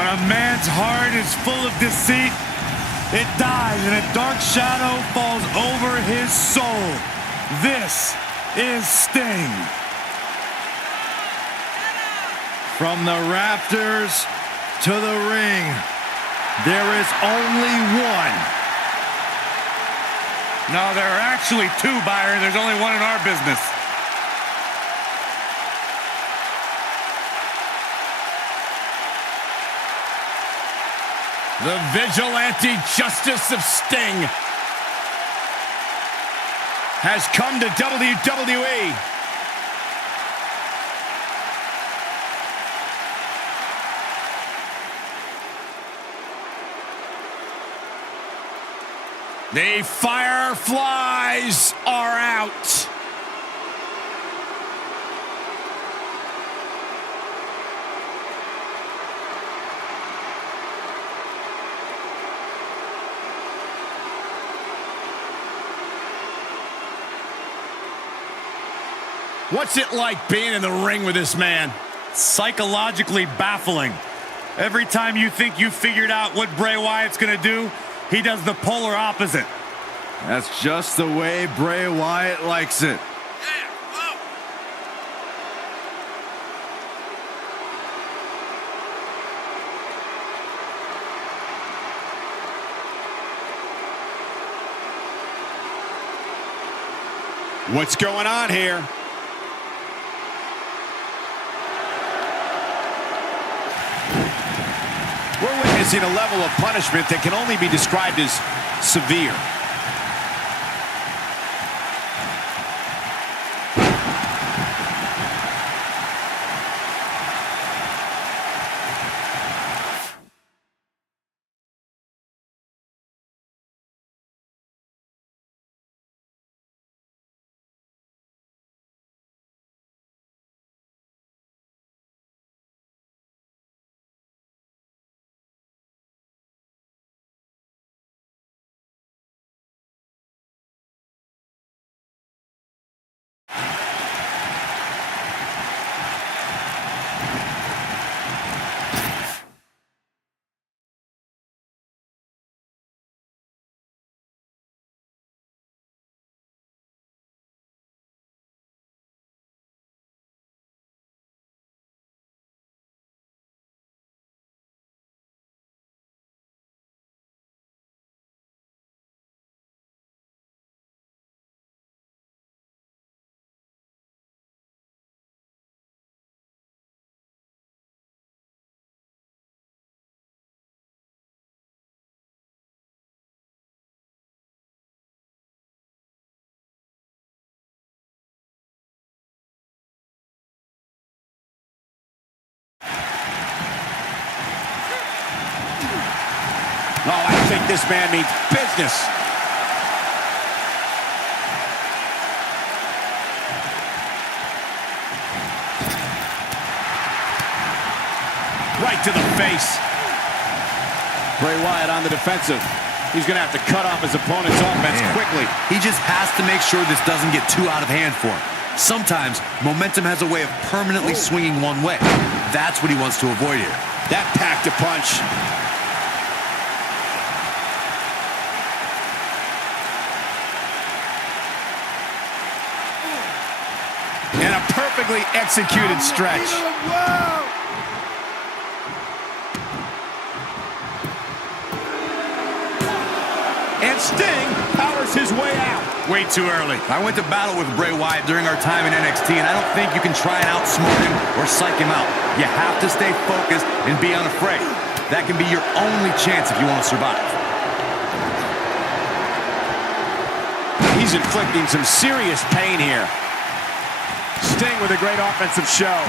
When a man's heart is full of deceit, it dies and a dark shadow falls over his soul. This is Sting. From the rafters to the ring, there is only one. No, there are actually two, Byron. There's only one in our business. The vigilante justice of Sting has come to WWE. The Fireflies are out. What's it like being in the ring with this man? Psychologically baffling. Every time you think you figured out what Bray Wyatt's gonna do, he does the polar opposite. That's just the way Bray Wyatt likes it. What's going on here? We're witnessing a level of punishment that can only be described as severe. Oh, I think this man means business. Right to the face. Bray Wyatt on the defensive. He's going to have to cut off his opponent's offense quickly. He just has to make sure this doesn't get too out of hand for him. Sometimes momentum has a way of permanently swinging one way. That's what he wants to avoid here. That packed a punch. And a perfectly executed stretch. And Sting powers his way out. Way too early. I went to battle with Bray Wyatt during our time in NXT, and I don't think you can try and outsmart him or psych him out. You have to stay focused and be unafraid. That can be your only chance if you want to survive. He's inflicting some serious pain here. Sting with a great offensive show.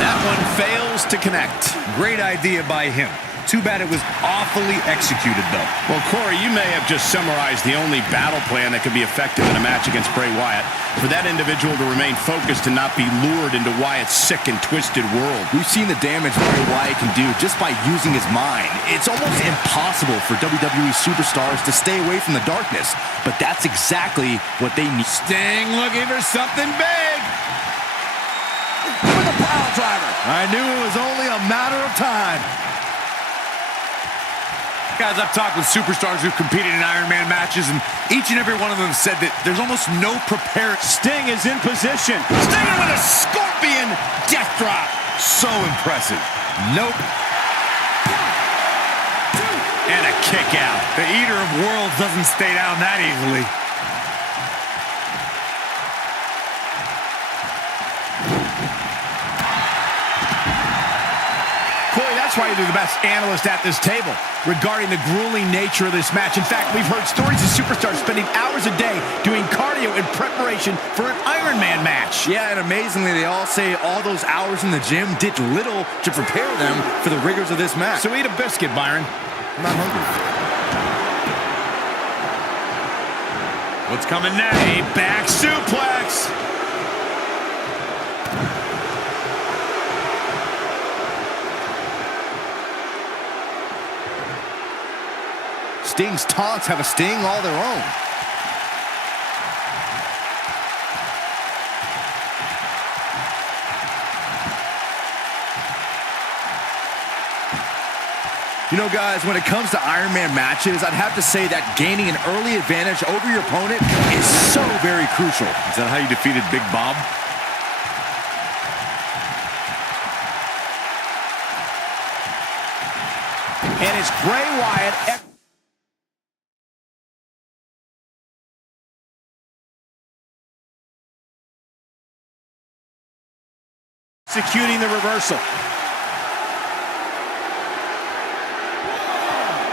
That one fails to connect. Great idea by him. Too bad it was awfully executed, though. Well, Corey, you may have just summarized the only battle plan that could be effective in a match against Bray Wyatt. For that individual to remain focused and not be lured into Wyatt's sick and twisted world. We've seen the damage Bray Wyatt can do just by using his mind. It's almost impossible for WWE superstars to stay away from the darkness, but that's exactly what they need. Sting looking for something big. With a driver. I knew it was only a matter of time. Guys, I've talked with superstars who've competed in Iron Man matches, and each and every one of them said that there's almost no prepared. Sting is in position. Stinger with a scorpion death drop. So impressive. Nope. And a kick out. The Eater of Worlds doesn't stay down that easily. Corey, that's why you're the best analyst at this table regarding the grueling nature of this match. In fact, we've heard stories of superstars spending hours a day doing cardio in preparation for an Iron Man match. Yeah, and amazingly, they all say all those hours in the gym did little to prepare them for the rigors of this match. So eat a biscuit, Byron. I'm not hungry. What's coming next? A back suplex. Sting's taunts have a sting all their own. You know, guys, when it comes to Iron Man matches, I'd have to say that gaining an early advantage over your opponent is so very crucial. Is that how you defeated Big Bob? And it's Bray Wyatt executing the reversal.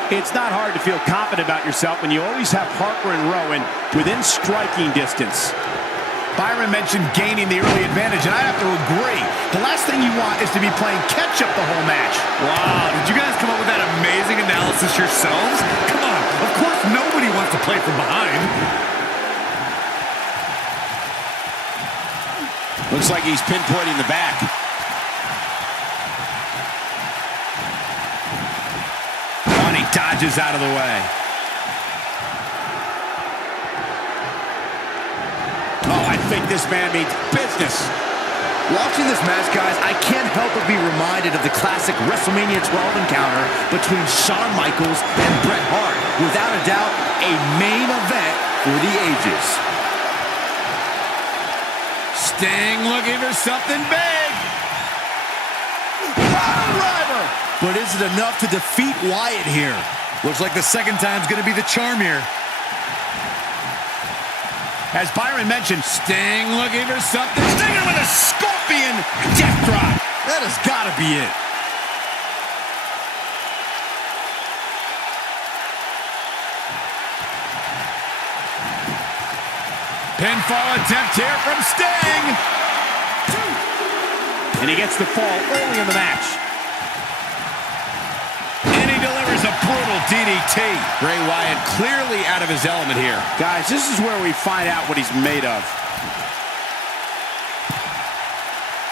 It's not hard to feel confident about yourself when you always have Harper and Rowan within striking distance. Byron mentioned gaining the early advantage, and I have to agree. The last thing you want is to be playing catch-up the whole match. Wow, did you guys come up with that amazing analysis yourselves? Come on, of course nobody wants to play from behind. Looks like he's pinpointing the back. And he dodges out of the way. Oh, I think this man means business. Watching this match, guys, I can't help but be reminded of the classic WrestleMania 12 encounter between Shawn Michaels and Bret Hart. Without a doubt, a main event for the ages. Sting looking for something big. Driver! But is it enough to defeat Wyatt here? Looks like the second time's going to be the charm here. As Byron mentioned, Sting looking for something. Stinger with a scorpion death drop. That has got to be it. Pinfall attempt here from Sting. and he gets the fall early in the match. And he delivers a brutal DDT. Bray Wyatt clearly out of his element here. Guys, this is where we find out what he's made of.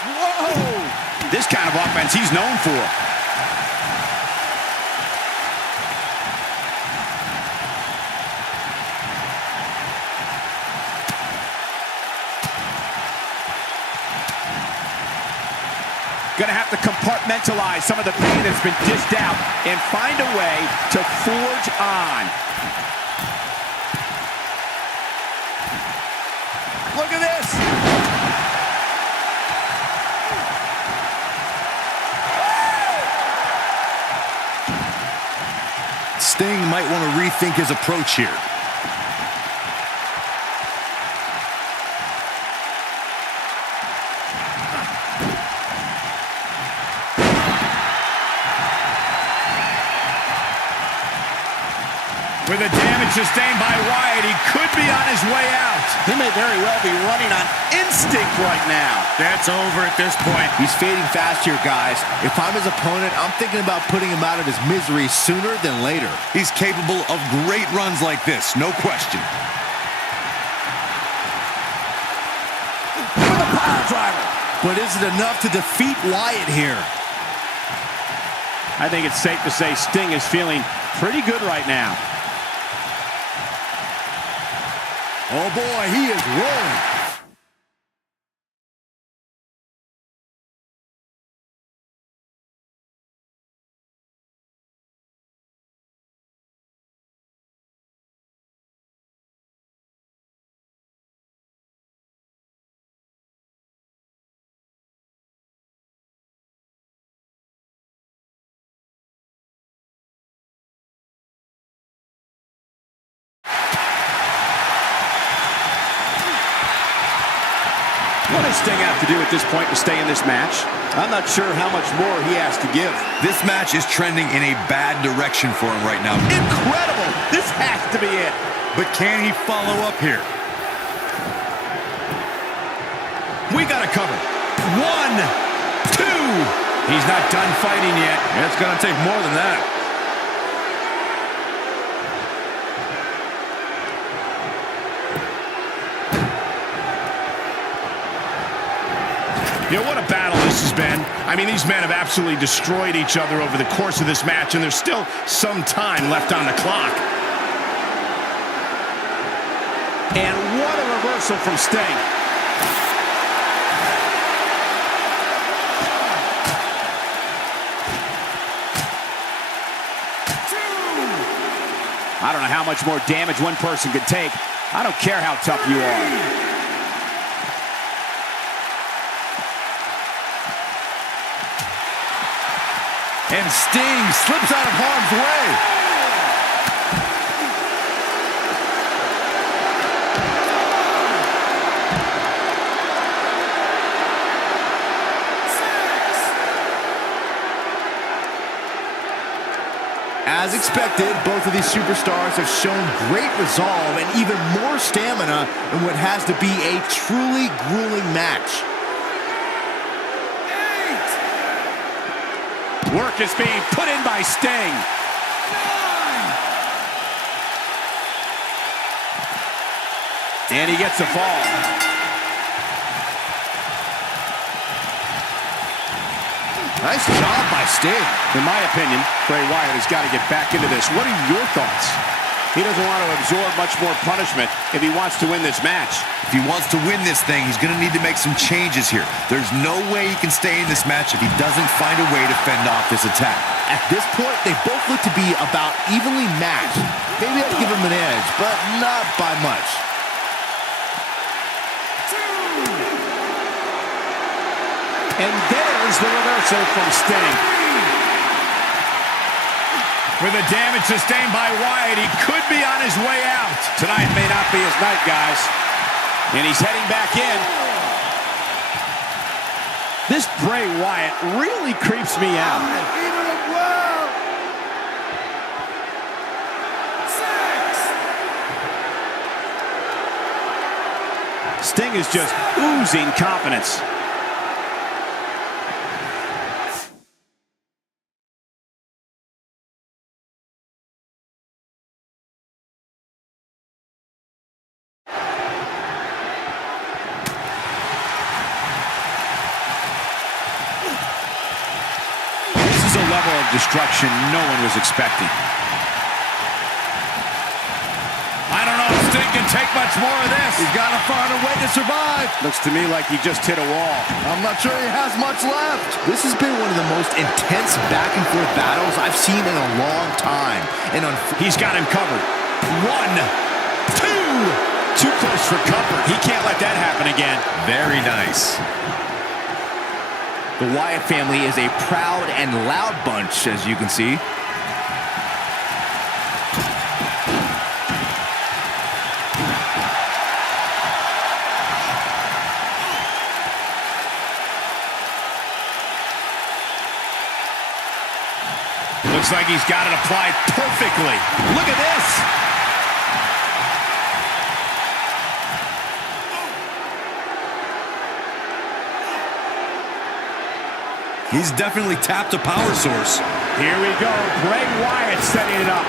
Whoa! This kind of offense he's known for. Gonna have to compartmentalize some of the pain that's been dished out and find a way to forge on. Look at this. Sting might want to rethink his approach here. With the damage sustained by Wyatt, he could be on his way out. He may very well be running on instinct right now. That's over at this point. He's fading fast here, guys. If I'm his opponent, I'm thinking about putting him out of his misery sooner than later. He's capable of great runs like this, no question. With a power driver. But is it enough to defeat Wyatt here? I think it's safe to say Sting is feeling pretty good right now. Oh boy, he is rolling. does Sting have to do at this point to stay in this match? I'm not sure how much more he has to give. This match is trending in a bad direction for him right now. Incredible! This has to be it. But can he follow up here? We got to cover. 1, 2. He's not done fighting yet. It's going to take more than that. You know, what a battle this has been. I mean, these men have absolutely destroyed each other over the course of this match, and there's still some time left on the clock. And what a reversal from Sting. I don't know how much more damage one person could take. I don't care how tough you are. And Sting slips out of harm's way. As expected, both of these superstars have shown great resolve and even more stamina in what has to be a truly grueling match. Work is being put in by Sting. 9. And he gets a fall. Nice job by Sting. In my opinion, Bray Wyatt has got to get back into this. What are your thoughts? He doesn't want to absorb much more punishment if he wants to win this match. If he wants to win this thing, he's going to need to make some changes here. There's no way he can stay in this match if he doesn't find a way to fend off this attack. At this point, they both look to be about evenly matched. Maybe I'd give him an edge, but not by much. 2. And there's the reversal from Sting. With the damage sustained by Wyatt, he could be on his way out. Tonight may not be his night, guys. And he's heading back in. This Bray Wyatt really creeps me out. Sting is just oozing confidence. This is a level of destruction no one was expecting. I don't know if Sting can take much more of this. He's got to find a way to survive. Looks to me like he just hit a wall. I'm not sure he has much left. This has been one of the most intense back-and-forth battles I've seen in a long time. And he's got him covered. 1, 2. Too close for comfort. He can't let that happen again. Very nice. The Wyatt family is a proud and loud bunch, as you can see. Looks like he's got it applied perfectly. Look at this. He's definitely tapped a power source. Here we go. Bray Wyatt setting it up.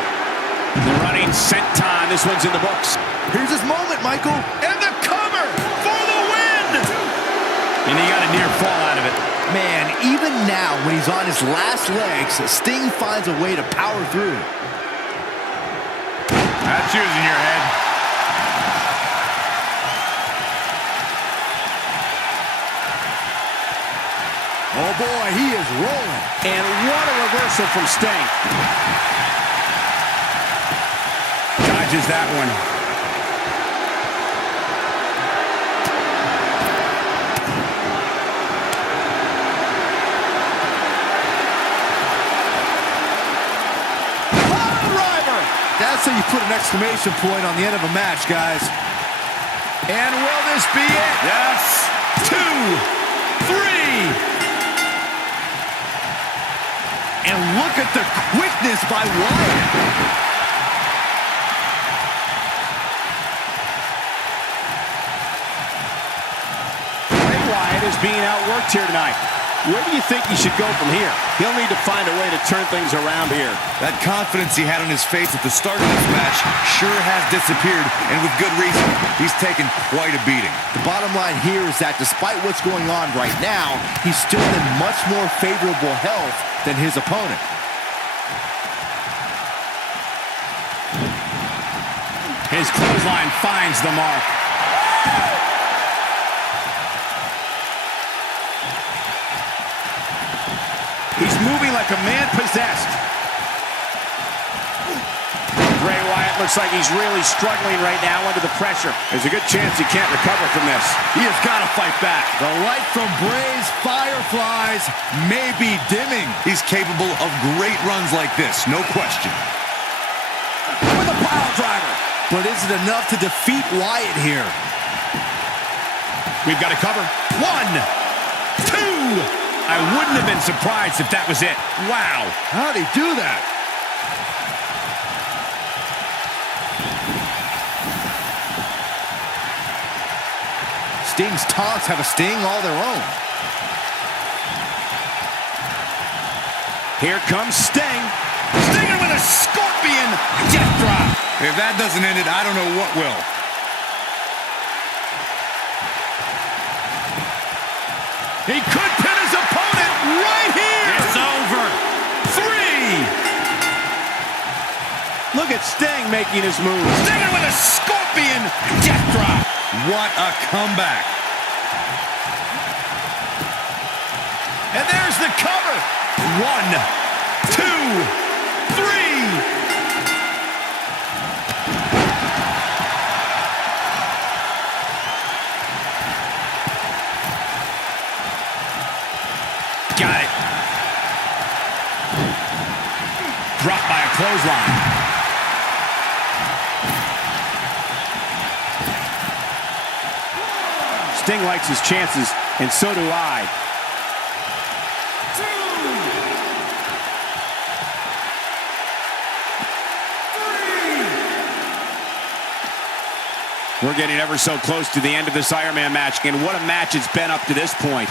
The running senton. This one's in the books. Here's his moment, Michael. And the cover for the win. And he got a near fall out of it. Man, even now, when he's on his last legs, Sting finds a way to power through. That's using your head. Oh boy, he is rolling. And what a reversal from Sting. Dodges that one. That's how you put an exclamation point on the end of a match, guys. And will this be it? Yes. 2. three. And look at the quickness by Wyatt. Bray Wyatt is being outworked here tonight. Where do you think he should go from here? He'll need to find a way to turn things around here. That confidence he had on his face at the start of this match sure has disappeared, and with good reason. He's taken quite a beating. The bottom line here is that despite what's going on right now, he's still in much more favorable health than his opponent. His clothesline finds the mark. He's moving like a man possessed. Bray Wyatt looks like he's really struggling right now under the pressure. There's a good chance he can't recover from this. He has got to fight back. The light from Bray's fireflies may be dimming. He's capable of great runs like this, no question. With a pile driver. But is it enough to defeat Wyatt here? We've got to cover. 1, 2. I wouldn't have been surprised if that was it. Wow. How'd he do that? Sting's taunts have a sting all their own. Here comes Sting. Stinger with a scorpion death drop. If that doesn't end it, I don't know what will. He could pin his opponent right here. It's over. 3. Look at Sting making his move. Stinger with a scorpion death drop. What a comeback. And there's the cover. 1, 2, 3. Got it. Dropped by a clothesline. Sting likes his chances, and so do I. 2, 3. We're getting ever so close to the end of this Iron Man match, and what a match it's been up to this point.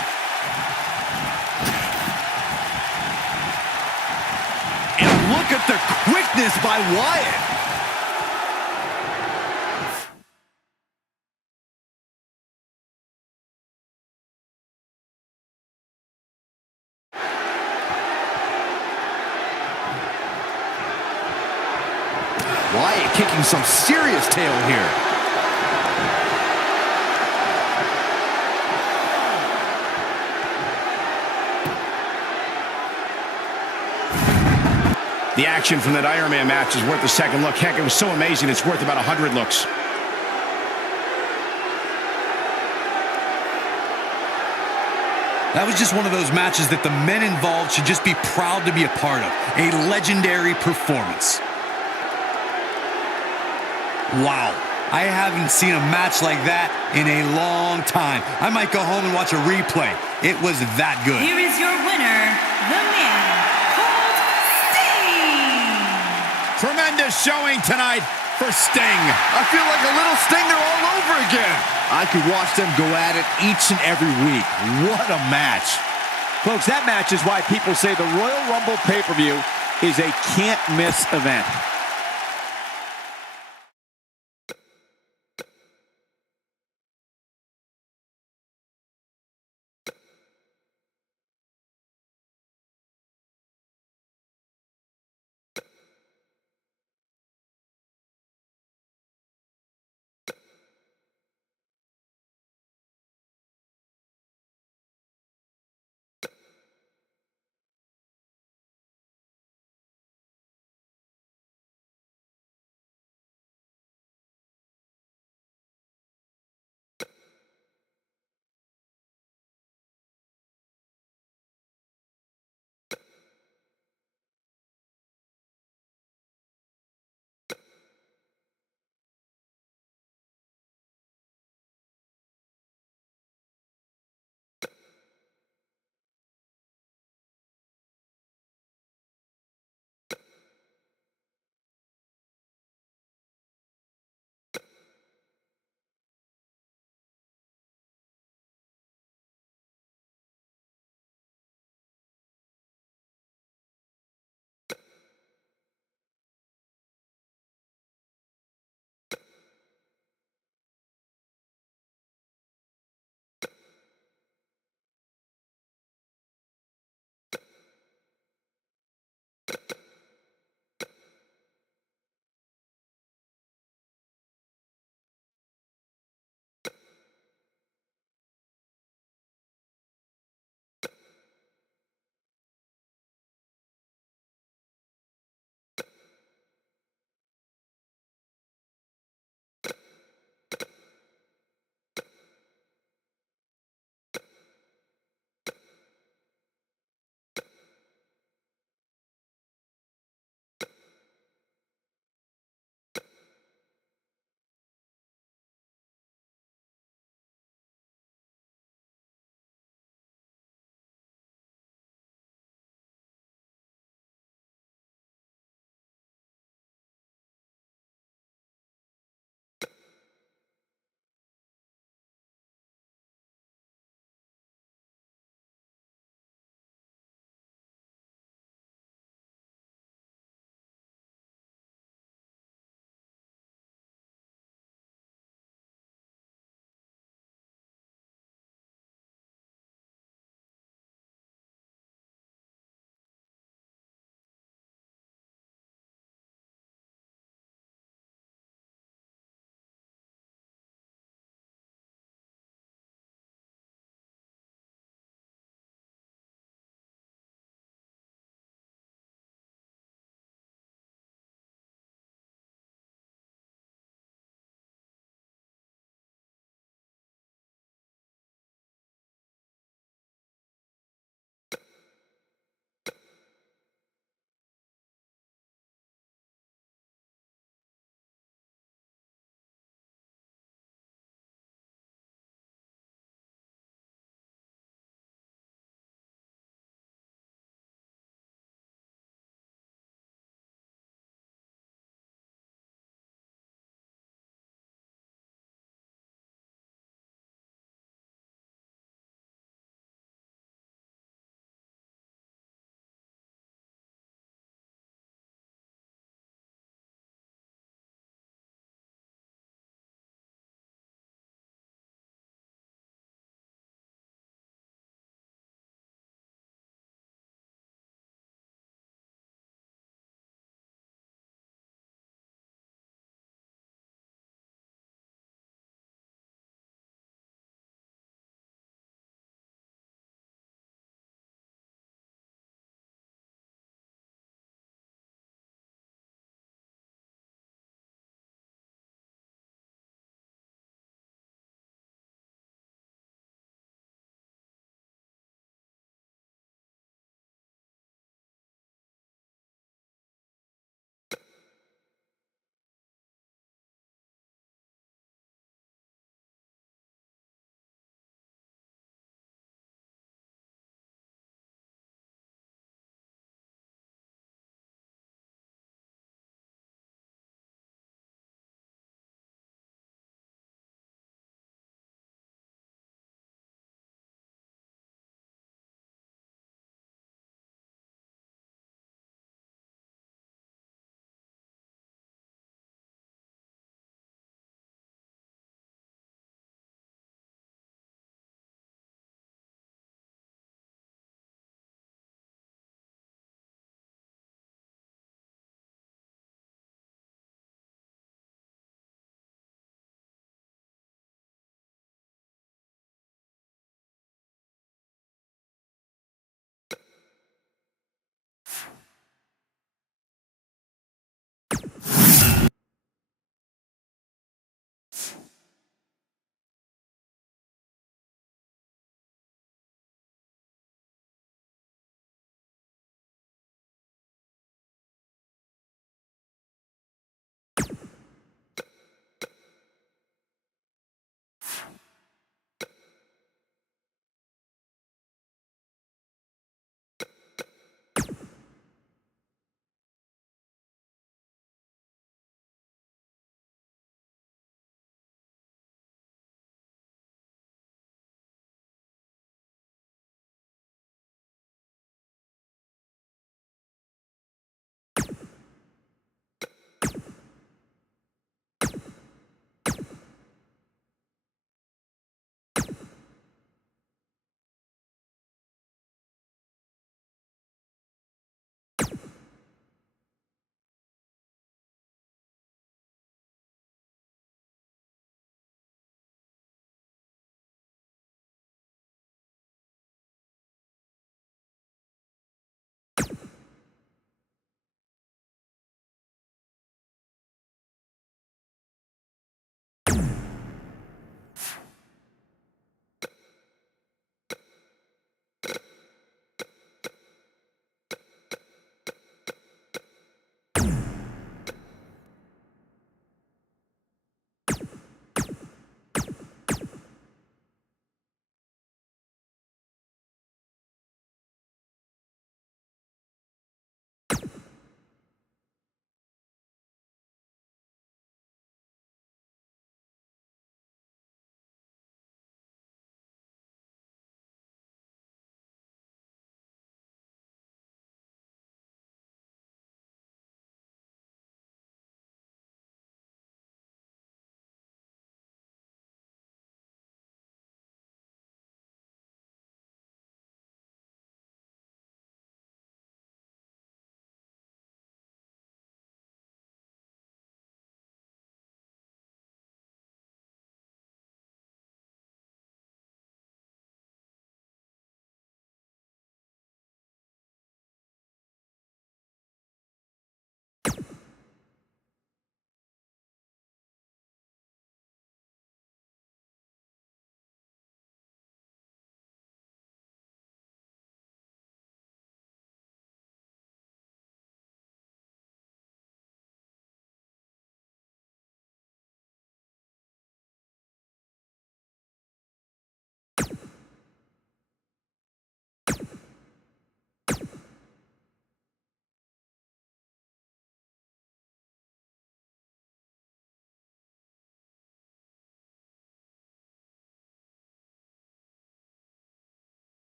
Look at the quickness by Wyatt. Wyatt kicking some serious tail here. The action from that Iron Man match is worth a second look. Heck, it was so amazing, it's worth about 100 looks. That was just one of those matches that the men involved should just be proud to be a part of. A legendary performance. Wow. I haven't seen a match like that in a long time. I might go home and watch a replay. It was that good. Here is your winner, the man called Sting. Tremendous showing tonight for Sting. I feel like a little Stinger all over again. I could watch them go at it each and every week. What a match. Folks, that match is why people say the Royal Rumble pay-per-view is a can't-miss event.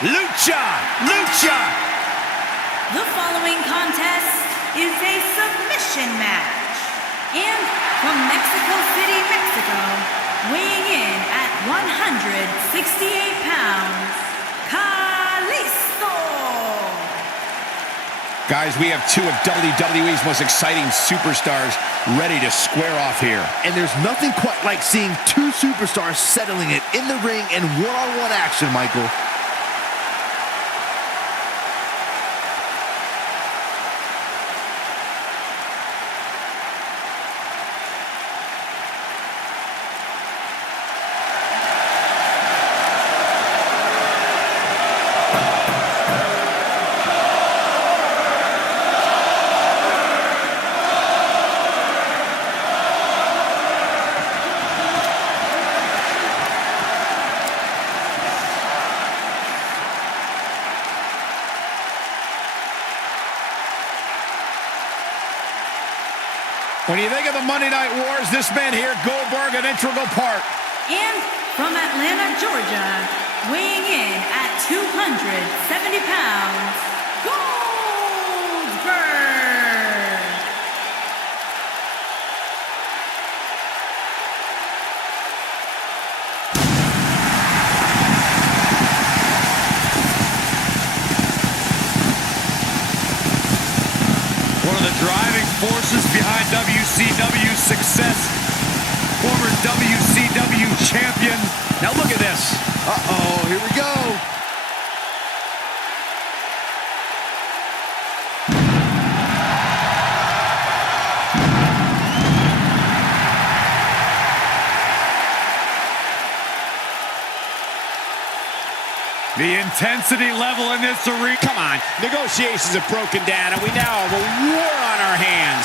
Lucha! Lucha! The following contest is a submission match. And from Mexico City, Mexico, weighing in at 168 pounds, Kalisto. Guys, we have two of WWE's most exciting superstars ready to square off here. And there's nothing quite like seeing two superstars settling it in the ring in one-on-one action, Michael. When you think of the Monday Night Wars, this man here, Goldberg, an integral part. And from Atlanta, Georgia, weighing in at 270 pounds, Goldberg. One of the driving forces behind WCW's success, former WCW champion. Now look at this. Uh-oh, here we go. The intensity level in this arena. Come on, negotiations have broken down, and we now have a war on our hands.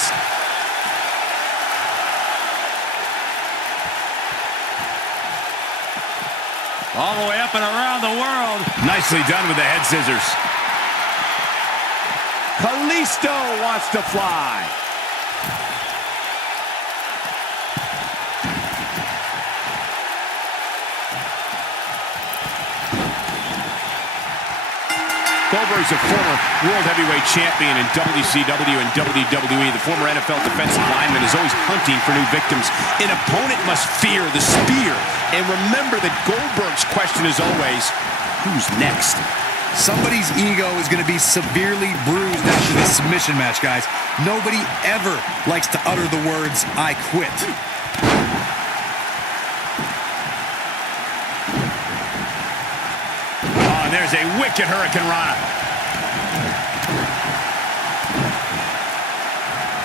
All the way up and around the world. Nicely done with the head scissors. Kalisto wants to fly. Goldberg's a former World Heavyweight Champion in WCW and WWE. The former NFL defensive lineman is always hunting for new victims. An opponent must fear the spear. And remember that Goldberg's question is always, who's next? Somebody's ego is going to be severely bruised after this submission match, guys. Nobody ever likes to utter the words, I quit. Oh, and there's a wicked Hurricane Rana.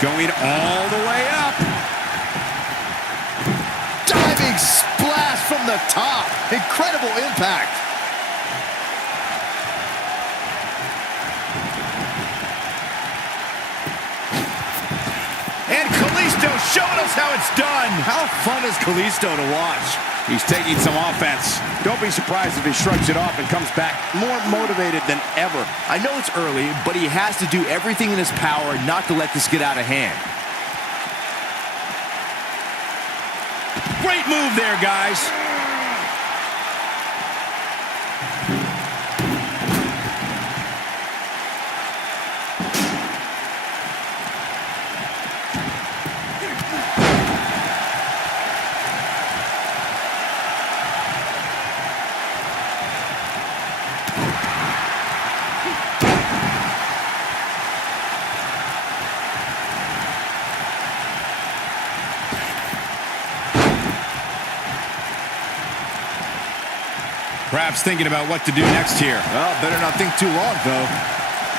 Going all the way up. Diving splash from the top. Incredible impact. And Kalisto showing us how it's done. How fun is Kalisto to watch? He's taking some offense. Don't be surprised if he shrugs it off and comes back more motivated than ever. I know it's early, but he has to do everything in his power not to let this get out of hand. Great move there, guys. Perhaps thinking about what to do next here. Well, better not think too long, though.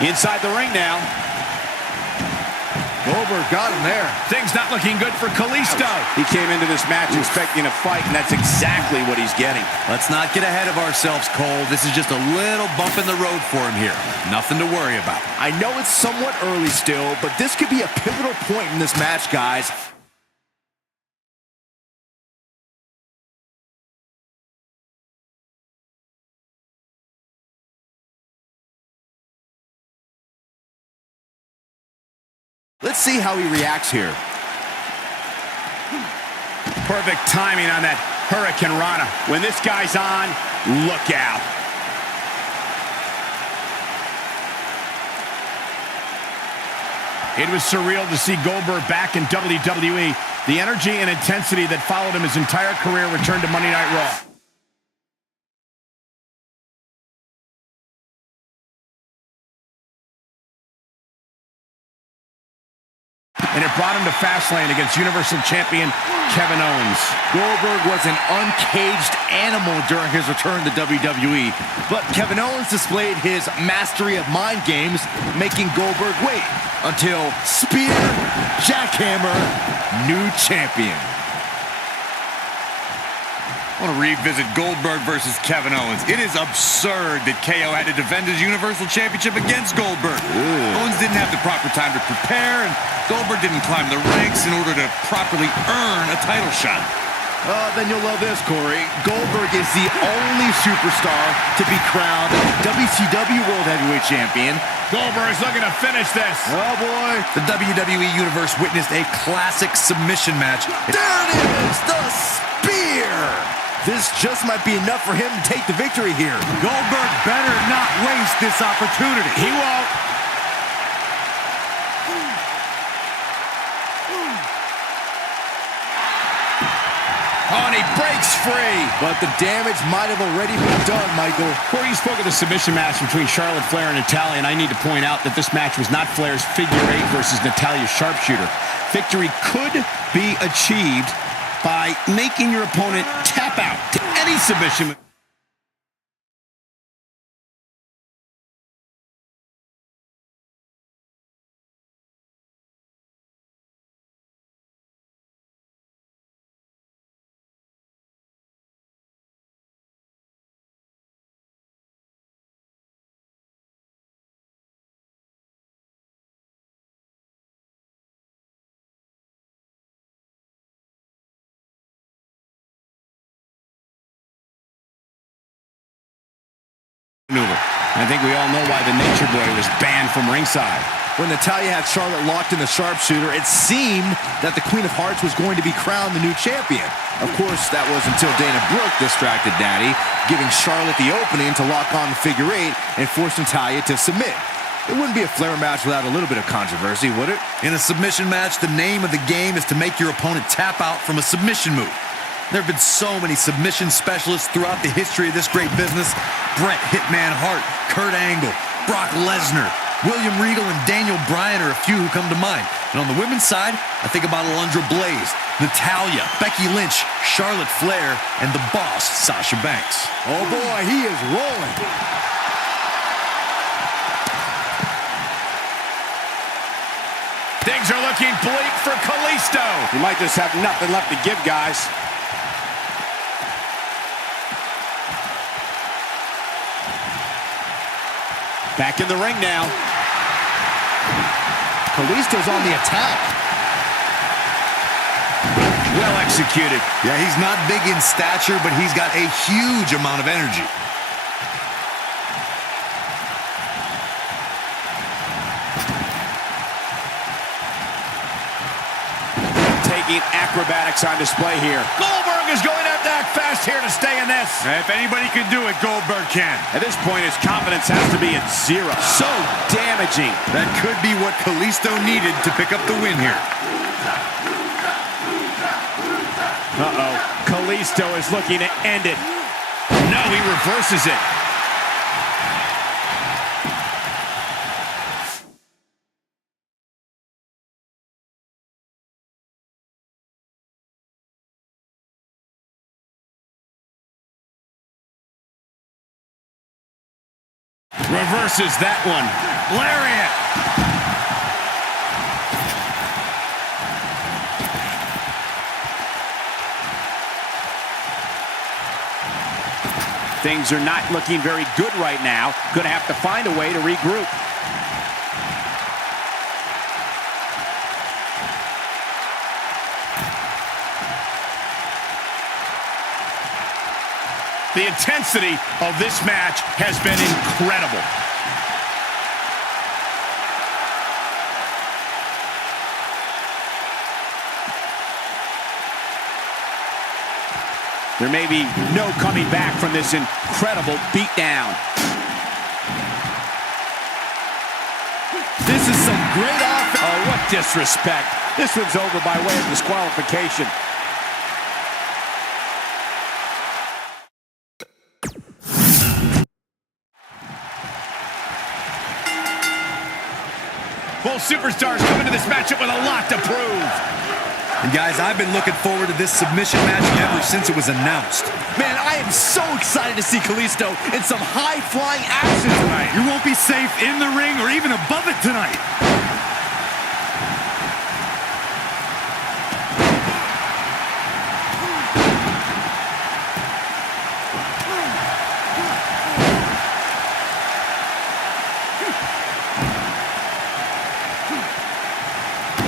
Inside the ring now. Goldberg got him there. Things not looking good for Kalisto. He came into this match expecting a fight, and that's exactly what he's getting. Let's not get ahead of ourselves, Cole. This is just a little bump in the road for him here. Nothing to worry about. I know it's somewhat early still, but this could be a pivotal point in this match, guys. Let's see how he reacts here. Perfect timing on that Hurricane Rana. When this guy's on, look out. It was surreal to see Goldberg back in WWE. The energy and intensity that followed him his entire career returned to Monday Night Raw. And it brought him to Fastlane against Universal Champion Kevin Owens. Goldberg was an uncaged animal during his return to WWE, but Kevin Owens displayed his mastery of mind games, making Goldberg wait until spear, jackhammer, new champion. I want to revisit Goldberg versus Kevin Owens. It is absurd that KO had to defend his Universal Championship against Goldberg. Owens didn't have the proper time to prepare, and Goldberg didn't climb the ranks in order to properly earn a title shot. Then you'll love this, Corey. Goldberg is the only superstar to be crowned WCW World Heavyweight Champion. Goldberg is looking to finish this. Oh, boy. The WWE Universe witnessed a classic submission match. There it is, the spear. This just might be enough for him to take the victory here. Goldberg better not waste this opportunity. He won't. Oh, and he breaks free. But the damage might have already been done, Michael. Corey, you spoke of the submission match between Charlotte Flair and Natalya, and I need to point out that this match was not Flair's figure eight versus Natalya's sharpshooter. Victory could be achieved by making your opponent tap out to any submission. I think we all know why the Nature Boy was banned from ringside. When Natalya had Charlotte locked in the sharpshooter, it seemed that the Queen of Hearts was going to be crowned the new champion. Of course, that was until Dana Brooke distracted Natty, giving Charlotte the opening to lock on the figure eight and force Natalya to submit. It wouldn't be a Flair match without a little bit of controversy, would it? In a submission match, the name of the game is to make your opponent tap out from a submission move. There have been so many submission specialists throughout the history of this great business. Bret Hitman Hart, Kurt Angle, Brock Lesnar, William Regal, and Daniel Bryan are a few who come to mind. And on the women's side, I think about Alundra Blaze, Natalya, Becky Lynch, Charlotte Flair, and the boss, Sasha Banks. Oh boy, he is rolling. Things are looking bleak for Kalisto. He might just have nothing left to give, guys. Back in the ring now. Kalisto's on the attack. Well executed. Yeah, he's not big in stature, but he's got a huge amount of energy. Taking acrobatics on display here. Goldberg is going to have to act fast here to stay in this. If anybody can do it, Goldberg can. At this point, his confidence has to be at zero. So damaging. That could be what Kalisto needed to pick up the win here. Uh-oh. Kalisto is looking to end it. No, he reverses it. Reverses that one. Lariat. Things are not looking very good right now. Going to have to find a way to regroup. The intensity of this match has been incredible. There may be no coming back from this incredible beatdown. This is some great offense. disrespect. This one's over by way of disqualification. Both superstars come into this matchup with a lot to prove. And guys, I've been looking forward to this submission match ever since it was announced. Man, I am so excited to see Kalisto in some high-flying action tonight. You won't be safe in the ring or even above it tonight.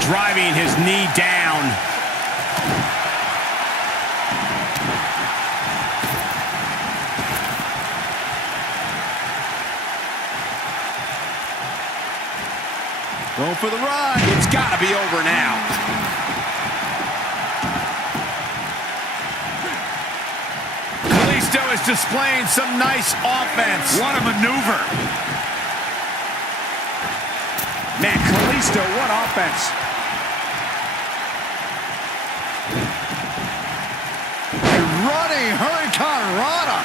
Driving his knee down. Going for the ride. It's got to be over now. Kalisto is displaying some nice offense. What a maneuver. Man, Kalisto, what offense. Running Hurricane Rana.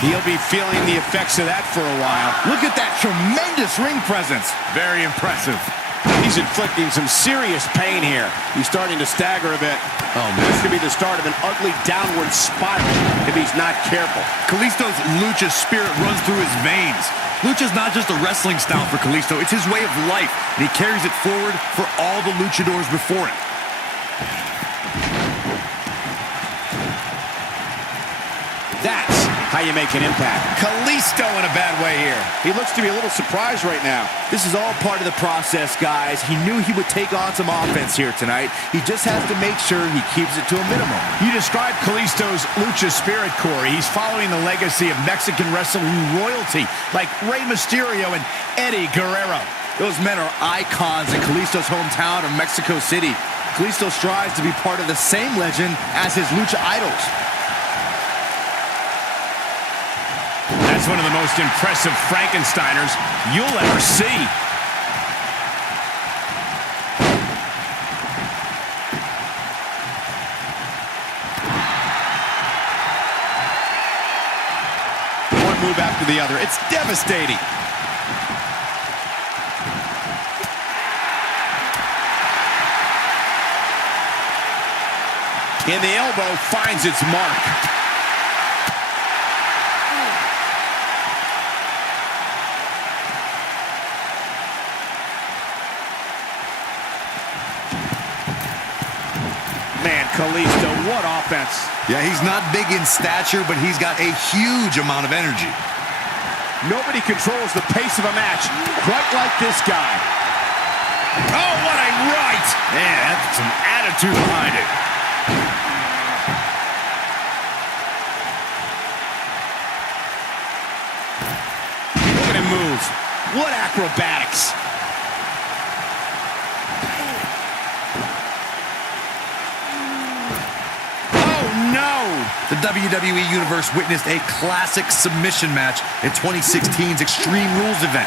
He'll be feeling the effects of that for a while. Look at that tremendous ring presence. Very impressive. He's inflicting some serious pain here. He's starting to stagger a bit. Oh, man. This could be the start of an ugly downward spiral if he's not careful. Kalisto's lucha spirit runs through his veins. Lucha's not just a wrestling style for Kalisto, it's his way of life, and he carries it forward for all the luchadors before him. That's how you make an impact. Kalisto in a bad way here. He looks to be a little surprised right now. This is all part of the process, guys. He knew he would take on some offense here tonight. He just has to make sure he keeps it to a minimum. You described Kalisto's lucha spirit, Corey. He's following the legacy of Mexican wrestling royalty like Rey Mysterio and Eddie Guerrero. Those men are icons in Kalisto's hometown of Mexico City. Kalisto strives to be part of the same legend as his lucha idols. That's one of the most impressive Frankensteiners you'll ever see. One move after the other. It's devastating. And the elbow finds its mark. Man, Kalisto, what offense. Yeah, he's not big in stature, but he's got a huge amount of energy. Nobody controls the pace of a match quite like this guy. Oh, what a right! Man, that's some attitude behind it. Look at him move. What acrobatics. The WWE Universe witnessed a classic submission match in 2016's Extreme Rules event.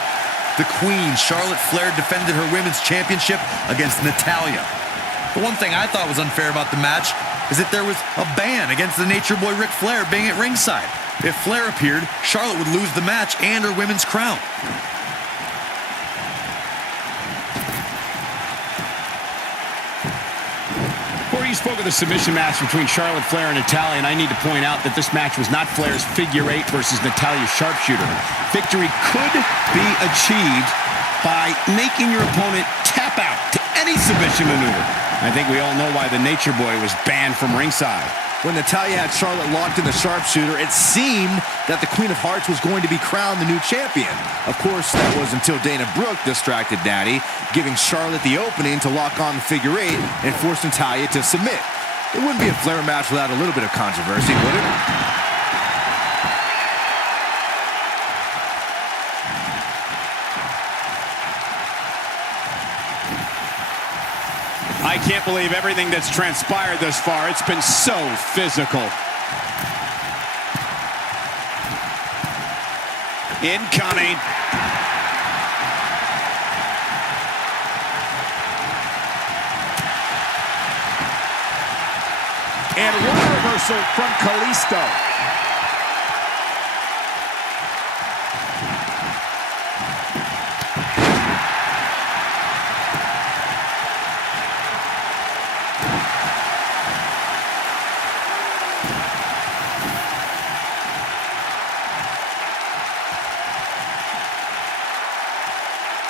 The Queen, Charlotte Flair, defended her women's championship against Natalya. The one thing I thought was unfair about the match is that there was a ban against the Nature Boy Ric Flair being at ringside. If Flair appeared, Charlotte would lose the match and her women's crown. You spoke of the submission match between Charlotte Flair and Natalya, and I need to point out that this match was not Flair's figure 8 versus Natalya's sharpshooter. Victory could be achieved by making your opponent tap out to any submission maneuver. I think we all know why the Nature Boy was banned from ringside. When Natalya had Charlotte locked in the sharpshooter, it seemed that the Queen of Hearts was going to be crowned the new champion. Of course, that was until Dana Brooke distracted Natty, giving Charlotte the opening to lock on the figure 8 and force Natalya to submit. It wouldn't be a Flair match without a little bit of controversy, would it? I can't believe everything that's transpired thus far. It's been so physical. Incoming. And one reversal from Kalisto.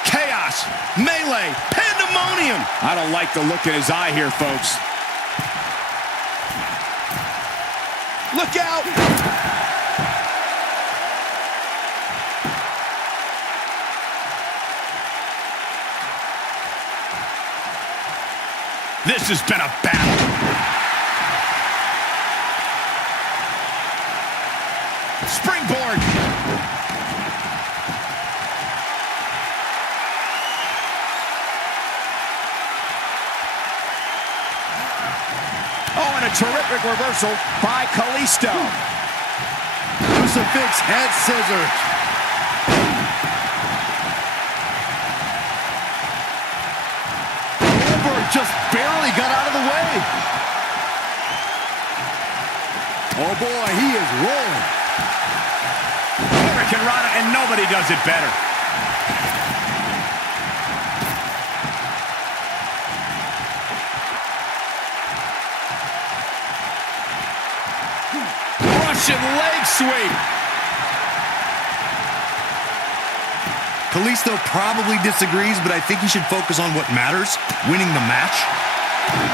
Chaos, melee, pandemonium. I don't like the look in his eye here, folks. Look out! This has been a battle. Springboard. Oh, and a terrific reversal by Kalisto. Crucifix head scissors. Goldberg just barely got out of the way. Oh boy, he is rolling. Hurricane Rana, and nobody does it better. Russian leg sweep. Kalisto probably disagrees, but I think he should focus on what matters, winning the match.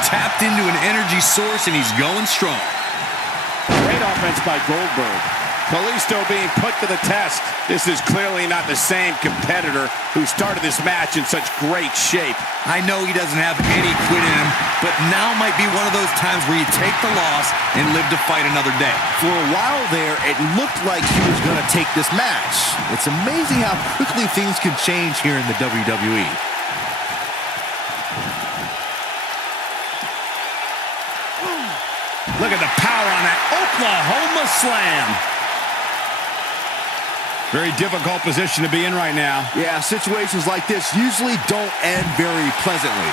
Tapped into an energy source, and he's going strong. Great offense by Goldberg. Kalisto being put to the test. This is clearly not the same competitor who started this match in such great shape. I know he doesn't have any quit in him, but now might be one of those times where you take the loss and live to fight another day. For a while there, it looked like he was going to take this match. It's amazing how quickly things can change here in the WWE. Look at the power on that Oklahoma slam. Very difficult position to be in right now. Yeah, situations like this usually don't end very pleasantly.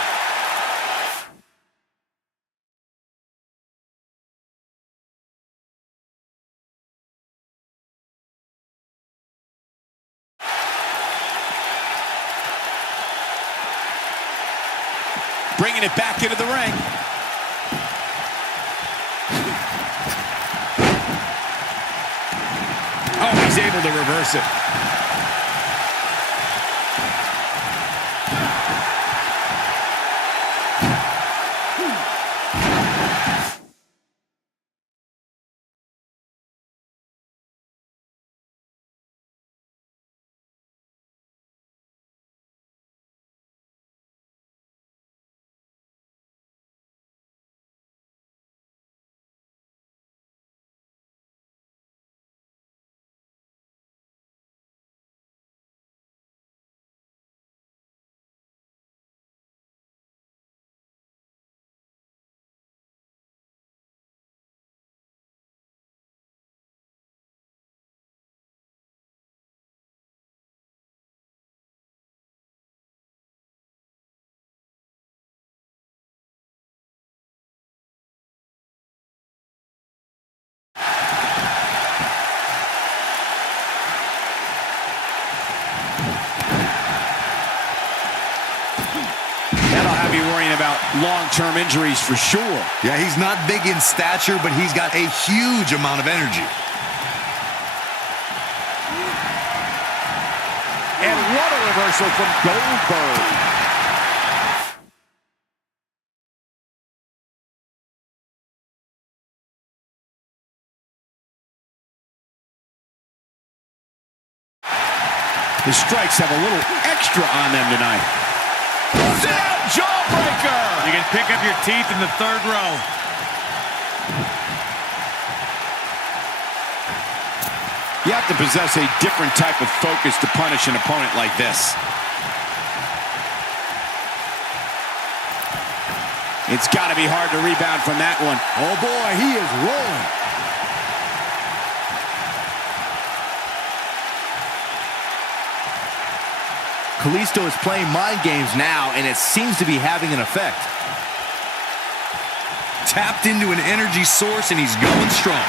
Bringing it back into the ring. Oh, he's able to reverse it. That'll have you worrying about long-term injuries for sure. Yeah, he's not big in stature, but he's got a huge amount of energy. And what a reversal from Goldberg. The strikes have a little extra on them tonight. Sit-out jawbreaker! You can pick up your teeth in the third row. You have to possess a different type of focus to punish an opponent like this. It's got to be hard to rebound from that one. Oh boy, he is rolling. Kalisto is playing mind games now, and it seems to be having an effect. Tapped into an energy source, and he's going strong.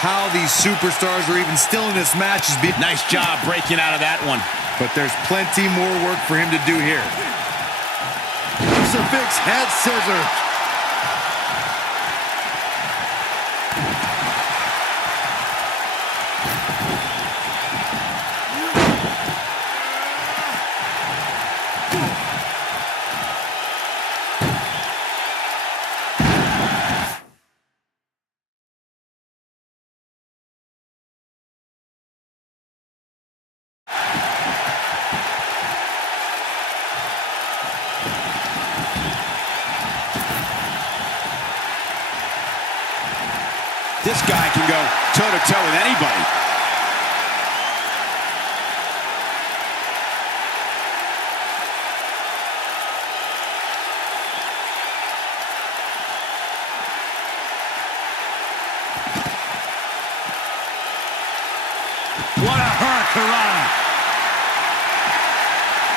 How these superstars are even still in this match is Nice job breaking out of that one. but there's plenty more work for him to do here. Crucifix head scissors. This guy can go toe-to-toe with anybody. What a hurricanrana.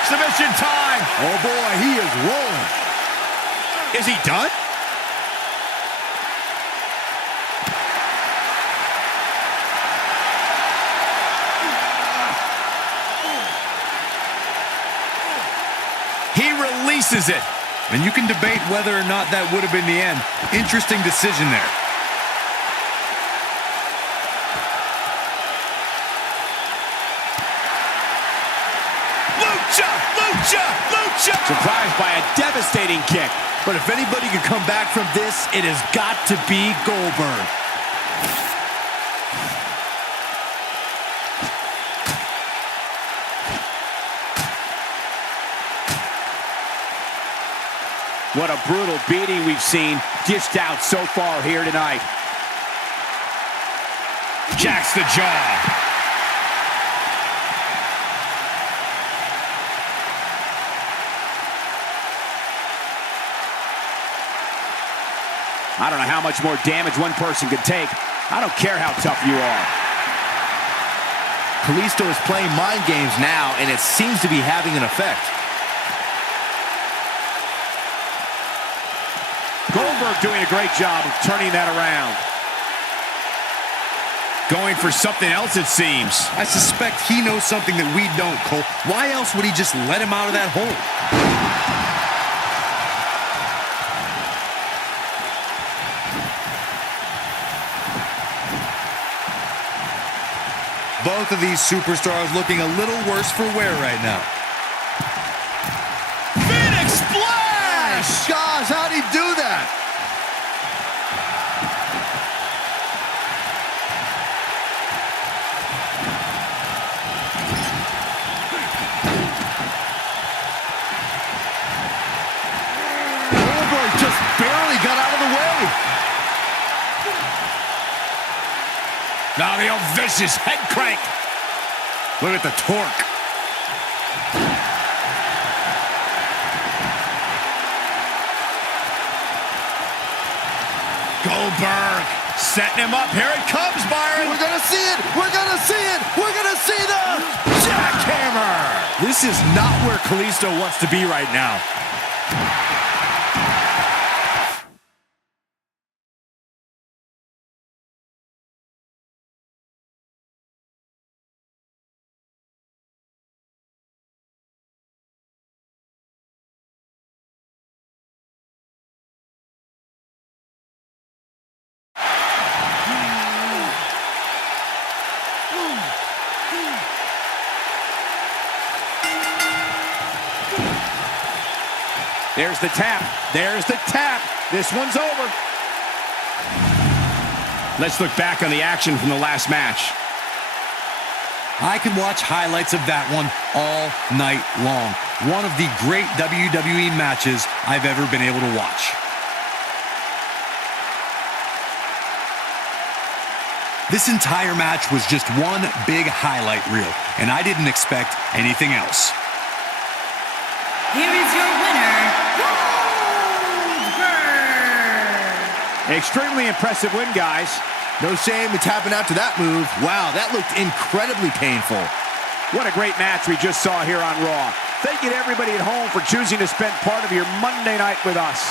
Submission time. Oh boy, he is rolling. Is he done? He releases it. And you can debate whether or not that would have been the end. Interesting decision there. Lucha! Lucha! Lucha! Surprised by a devastating kick. But if anybody can come back from this, it has got to be Goldberg. What a brutal beating we've seen dished out so far here tonight. Jacks the jaw. I don't know how much more damage one person could take. I don't care how tough you are. Kalisto is playing mind games now, and it seems to be having an effect. Goldberg doing a great job of turning that around. Going for something else, it seems. I suspect he knows something that we don't, Cole. Why else would he just let him out of that hole? Both of these superstars looking a little worse for wear right now. Phoenix Splash! Gosh, how'd he do that? Goldberg just barely got out of the way. Now the old vicious head crank. Look at the torque. Goldberg setting him up. Here it comes, Byron. We're gonna see it. We're gonna see it. We're gonna see the jackhammer. This is not where Kalisto wants to be right now. There's the tap. There's the tap. This one's over. Let's look back on the action from the last match. I could watch highlights of that one all night long. One of the great WWE matches I've ever been able to watch. This entire match was just one big highlight reel, and I didn't expect anything else. Here is your winner, Goldberg. Extremely impressive win, guys. No shame in tapping out to that move. Wow, that looked incredibly painful. What a great match we just saw here on Raw. Thank you to everybody at home for choosing to spend part of your Monday night with us.